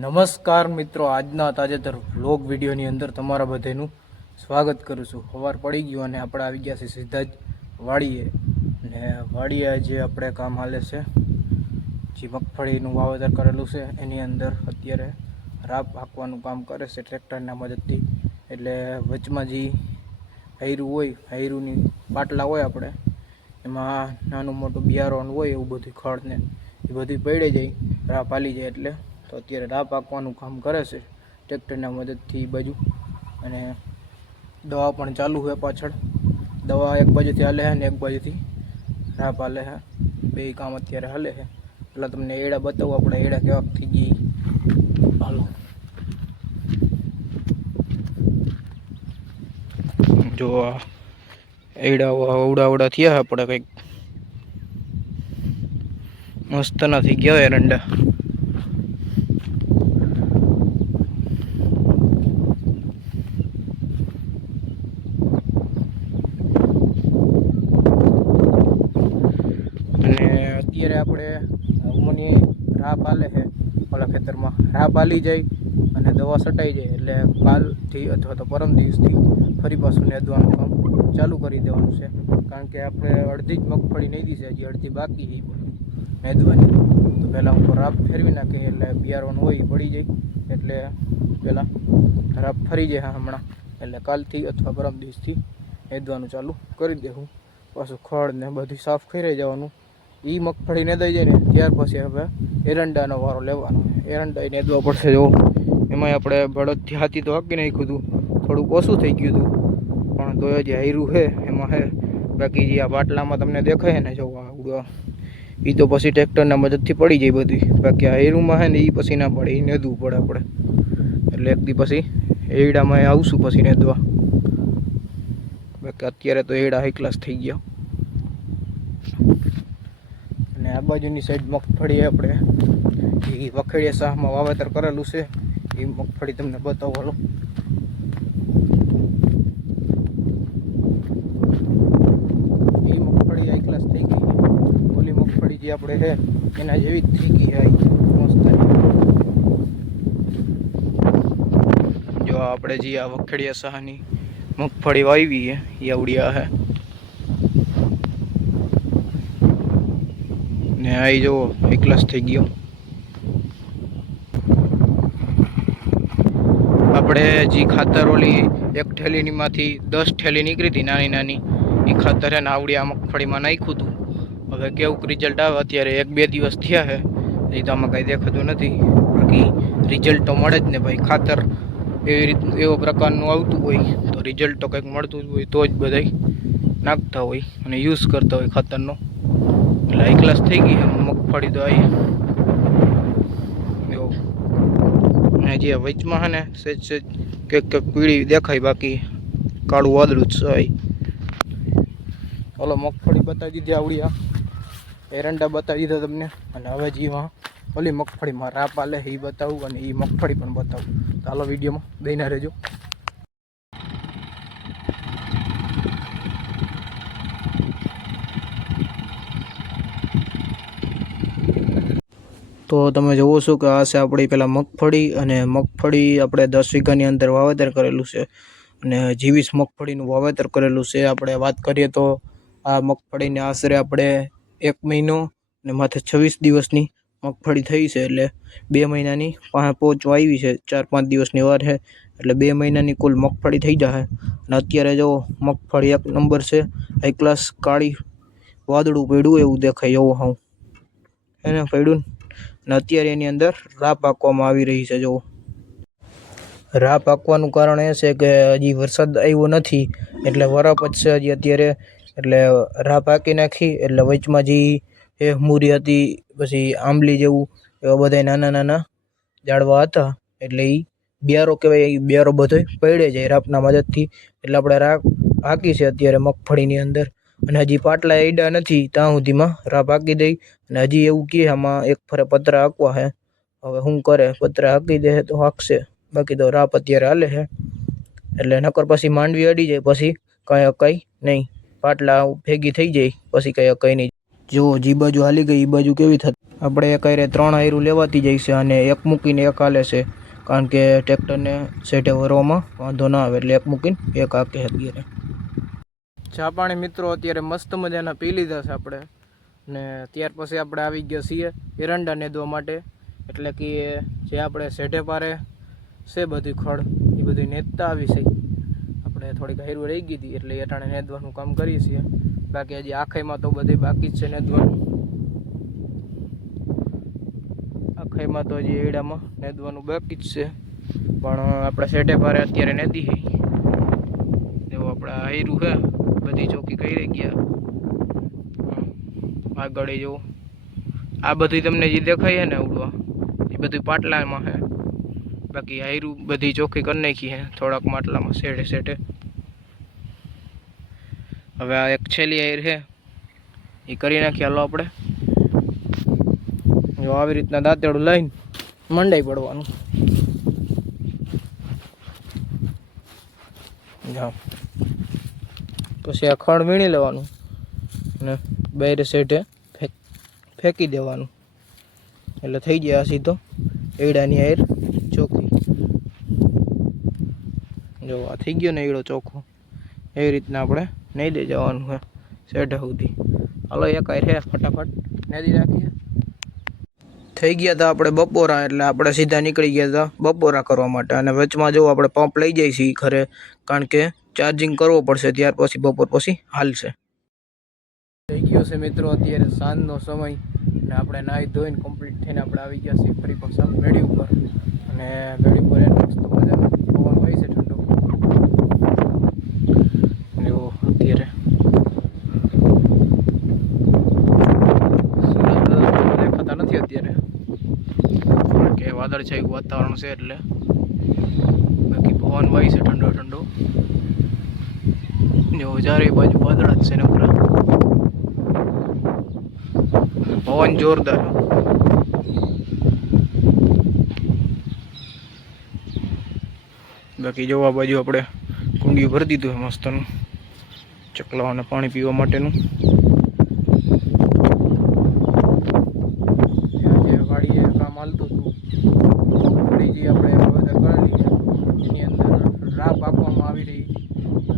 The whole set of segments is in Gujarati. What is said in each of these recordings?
નમસ્કાર મિત્રો, આજના તાજેતર વ્લોગ વિડીયોની અંદર તમારા બધાનું સ્વાગત કરું છું। સવાર પડી ગયું અને આપણે આવી ગયા છે સીધા જ વાડીએ। ને વાડીએ આજે આપણે કામ હાલે છે, જે મગફળીનું વાવેતર કરેલું છે એની અંદર અત્યારે રાપ હાંકવાનું કામ કરે છે ટ્રેક્ટરના મદદથી। એટલે વચમાં જે હૈરું હોય, હૈરુંની પાટલા હોય આપણે એમાં નાનું મોટું બિયારણ હોય, એવું બધું ખડને એ બધું પડી જાય, રાપ હાલી જાય। એટલે તો અત્યારે રાપ હાંકવાનું કામ કરે છે ટ્રેક્ટરના મદદથી બાજુ। અને દવા પણ ચાલુ છે પાછળ, દવા એક બાજુથી હાલે છે ને એક બાજુથી રાપ હાલે છે, બે કામ અત્યારે હાલે છે। એટલે તમને એડા બતાવું, આપણે એડા કેવાક થઈ ગઈ હાલો જો એડા અવડા થયા આપણે કંઈક મસ્ત ના થઈ ગયા એરંડા। અત્યારે આપણે મને રાપ હાલે છે ઓલા ખેતરમાં, રાપ હાલી જાય અને દવા છટાઈ જાય એટલે કાલથી અથવા તો પરમ દિવસથી ફરી પાછું નેદવાનું કામ ચાલુ કરી દેવાનું છે। કારણ કે આપણે અડધી જ મગફળી નહીં દીધી, હજી અડધી બાકી એ નેદવાની। તો પહેલાં હું રાપ ફેરવી નાખી એટલે બિયારણ હોય એ પડી જાય, એટલે પહેલાં રાપ ફરી જાય હમણાં, એટલે કાલથી અથવા પરમ દિવસથી નેદવાનું ચાલુ કરી દેવું। પાછું ખડ ને બધું સાફ કરી જવાનું। એ મગફળી નેદાઈ જાય ને ત્યાર પછી હવે એરંડાનો વારો લેવાનો, એરંડા નેદવા પડશે। જો એમાંય આપણે બળદથી હાથી તો હાંકી નાખ્યું હતું, થોડુંક ઓછું થઈ ગયું હતું, પણ તો જે હૈરું છે એમાં છે। બાકી જે આ બાટલામાં તમને દેખાય ને, જો ઉડવા એ તો પછી ટ્રેક્ટરના મદદથી પડી જાય બધી। બાકી આ હૈરુંમાં છે ને એ પછી ના પડે, એ નેદવું પડે આપણે। એટલે એક દી પછી એડામાં આવશું પછી નેદવા। બાકી અત્યારે તો એડા હાઈ ક્લાસ થઈ ગયા। અને આ બાજુની સાઈડ મગફળી આપણે એ વખેડિયા શાહમાં વાવેતર કરેલું છે, એ મગફળી તમને બતાવવાનું। એ મગફળી હાઈ ક્લાસ થઈ ગઈ, ઓલી મગફળી જે આપણે છે એના જેવી જ થઈ ગઈ છે મસ્ત। જો આપણે જે આ વખેડિયા શાહની મગફળી વાવી છે એ આવડિયા છે ને આ જો એક ક્લાસ થઈ ગયો। આપણે જે ખાતર ઓલી એક થેલીમાંથી 10 થેલી નીકળી હતી નાની નાની, એ ખાતર એને આવડી આ મગફળીમાં નાખ્યું હતું। હવે કેવું રિઝલ્ટ આવે, અત્યારે 1-2 દિવસ થયા છે, એ તો આમાં કાંઈ દેખાતું નથી। બાકી રિઝલ્ટ તો મળે જ ને ભાઈ, ખાતર એવો પ્રકારનું આવતું હોય તો રિઝલ્ટ તો કંઈક મળતું જ હોય, તો જ બધાય નાખતા હોય અને યુઝ કરતા હોય ખાતરનો। એટલે હાઈ ક્લાસ થઈ ગઈ મગફળી તો આવી। અને જે વચમાં છે ને સેજ સેજ કંઈક પીળી દેખાય, બાકી કાળું વાદળું જ છે। ઓલો મગફળી બતાવી દીધી આવડી, એરંડા બતાવી દીધા તમને। અને હવે જેમાં ઓલી મગફળીમાં રાપ હાલે એ બતાવું અને એ મગફળી પણ બતાવું। ચાલો વિડીયોમાં બેના રહેજો। તો તમે જોવો છો કે આ છે આપણી પેલા મગફળી, અને મગફળી આપણે 10 વીઘાની અંદર વાવેતર કરેલું છે અને 20 મગફળીનું વાવેતર કરેલું છે। આપણે વાત કરીએ તો આ મગફળીને આશરે આપણે 1 મહિનો ને માથે 26 દિવસની મગફળી થઈ છે। એટલે 2 મહિનાની પહોંચવા આવી છે, 4-5 દિવસની વાર છે, એટલે 2 મહિનાની કુલ મગફળી થઈ જશે। અને અત્યારે જો મગફળી એક નંબર છે, હાઈ ક્લાસ કાળી વાદળું પડ્યું એવું દેખાય એવું હું એને પડ્યું। અને અત્યારે એની અંદર રાપ હાંકવામાં આવી રહી છે। જો રાપ હાંકવાનું કારણ એ છે કે હજી વરસાદ આવ્યો નથી, એટલે વરાપ જ છે હજી અત્યારે, એટલે રાપ હાંકી નાખી। એટલે વચમાં જે મૂરી હતી, પછી આંબલી જેવું એવા બધા નાના નાના ઝાડવા હતા, એટલે એ બિયારો કહેવાય, એ બિયારો બધો પડે જાય રાપના મદદથી। એટલે આપણે રાપ હાંકી છે અત્યારે મગફળીની અંદર, અને હજી પાટલા એડા નથી ત્યાં સુધીમાં રાપ હાંકી દઈ। અને હજી એવું કહે આમાં એક ફરે પતરા હાંકવા છે, હવે શું કરે, પતરા હાંકી દે તો હાંકશે, બાકી તો રાપ અત્યારે હાલે છે। એટલે નકર પછી માંડવી અડી જાય, પછી કાંઈ અકાય નહીં, પાટલા ભેગી થઈ જાય પછી કાંઈ અકાય નહીં। જો જે બાજુ હાલી ગઈ એ બાજુ કેવી થતી, આપણે એક હારે 3 હાયરું લેવાતી જાય છે અને એક મૂકીને એક હાલે છે, કારણ કે ટ્રેક્ટરને સેટે ભરવામાં વાંધો ના આવે એટલે એક મૂકીને એક હાકે અત્યારે. ચા પાણી મિત્રો અત્યારે મસ્ત મજાના પી લીધા છે આપણે, ને ત્યાર પછી આપણે આવી ગયા છીએ એરંડા નેદવા માટે. એટલે કે જે આપણે સેઢે પારે છે બધી ખડ એ બધી નેદતા આવી છે. આપણે થોડીક હાયરું રહી ગઈ હતી એટલે એટાણે નેદવાનું કામ કરીએ છીએ. બાકી હજી આખાઈમાં તો બધી બાકી જ છે નેદવાનું. આખાઈમાં તો હજી એડામાં નેદવાનું બાકી જ છે, પણ આપણે સેઢે પારે અત્યારે નેદી છે. એવું આપણે હાયરું છે બધી ચોકી કરી ગયા. આગળ જો આ બધી તમને જે દેખાય છે ને ઉડવા એ બધી પાટલામાં છે. બાકી હાયરું બધી ચોખ્ખી કરી નાખી છે થોડાક માટલામાં સેઢે સેઢે. હવે આ એક છેલ્લી હાયર છે એ કરી નાખી. હાલો આપણે જો આવી રીતના દાંતેડું લઈને મંડાઈ પડવાનું. પછી આ ખડ વીણી લેવાનું અને બહાર સેઢે ફેંકી દેવાનું એટલે થઈ જાય આ સીધો એડાની હાયર ચોખ્ખી. જો આ થઈ ગયો ને એડો ચોખ્ખો, એવી રીતના આપણે નહીં દઈ જવાનું છે સેઢા સુધી. હાલો એક હાયર છે ફટાફટ નેદી નાખીએ. થઈ ગયા હતા આપણે બપોરા, એટલે આપણે સીધા નીકળી ગયા હતા બપોરા કરવા માટે. અને વચમાં જો આપણે પંપ લઈ જઈએ છીએ ઘરે, કારણ કે ચાર્જિંગ કરવો પડશે, ત્યાર પછી બપોર પછી હાલશે. થઈ ગયો છે મિત્રો અત્યારે સાંજનો સમય, અને આપણે નાહી ધોઈને કમ્પ્લીટ થઈને આપણે આવી ગયા છીએ ફરી પાછા મેળી ઉપર. અને મેળી ઉપર મસ્ત મજાનો પવન હોય છે ઠંડો. જો અત્યારે દેખાતા નથી અત્યારે, કારણ કે વાદળછાયું વાતાવરણ છે એટલે. બાકી પવન હોય છે ઠંડો ઠંડો. જો ચારે બાજુ વાદળ જ છે ને પૂરા, પવન જોરદાર. બાકી જોવા બાજુ આપણે કુંડિયું ભરી દીધું છે મસ્તનું ચકલાઓને પાણી પીવા માટેનું. જે વાડીએ કામ હાલતું હતું મગફળી જે આપણે વાવેતર કરેલી એની અંદર રાહ પાકવામાં આવી રહી.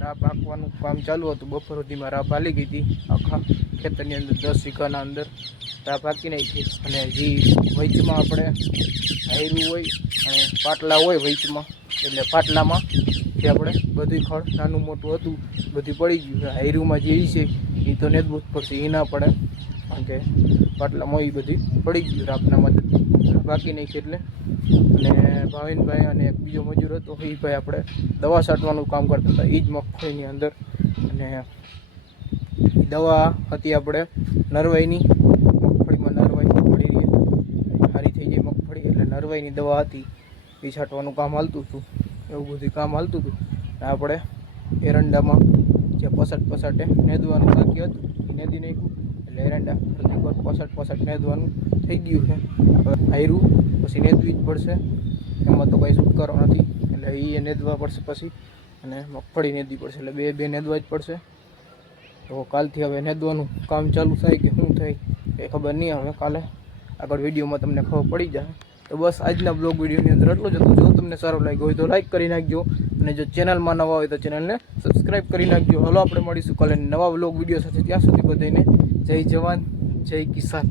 રાહ પાકવાનું કામ ચાલુ હતું, બપોર સુધીમાં રાહ પાલી ગઈ હતી. આખા ખેતરની અંદર 10 વીઘાના અંદર રાહ પાકી નાખી. અને જે વચમાં આપણે હાયરું હોય અને પાટલા હોય વચમાં, એટલે પાટલામાં જે આપણે બધું ખડ નાનું મોટું હતું બધું પડી ગયું છે. હાયરુંમાં જે છે એ તો નેદવું જ પડશે, એ ના પડે, કારણ કે પાટલામાં એ બધી પડી ગયું રાપનામાં બાકી નાખી એટલે. અને ભાવિનભાઈ અને એક બીજો મજૂર હતો એ ભાઈ આપણે દવા છાંટવાનું કામ કરતા હતા એ જ મગફળીની અંદર. અને દવા હતી આપણે નરવાઈની, મગફળીમાં નરવાઈ પડી રહી સારી થઈ જાય મગફળી, એટલે નરવાઈની દવા હતી એ છાંટવાનું કામ હાલતું હતું. એવું બધું કામ હાલતું હતું. આપણે એરંડામાં જે પસાટે નેદવાનું બાકી હતું એ નેદી નાખ્યું, એટલે એરંડા પસાટ નેદવાનું થઈ ગયું છે. હાયરું પછી નેદવી જ પડશે, એમાં તો કંઈ છુટકારો નથી. એટલે એ નેદવા પડશે પછી, અને મગફળી નેદવી પડશે, એટલે બે નેદવા જ પડશે. તો કાલથી હવે નેદવાનું કામ ચાલુ થાય કે શું થાય એ ખબર નહીં. હવે કાલે આગળ વિડીયોમાં તમને ખબર પડી જાય. તો બસ આજના બ્લોગ વિડીયોની અંદર એટલું જ હતું. જો તમને સારો લાગ્યો હોય તો લાઈક કરી નાખજો, અને જો ચેનલમાં નવા હોય તો ચેનલને સબસ્ક્રાઈબ કરી નાખજો. હાલો આપણે મળીશું કાલે નવા બ્લોગ વિડીયો સાથે. ત્યાં સુધી બધાને જય જવાન જય કિસાન.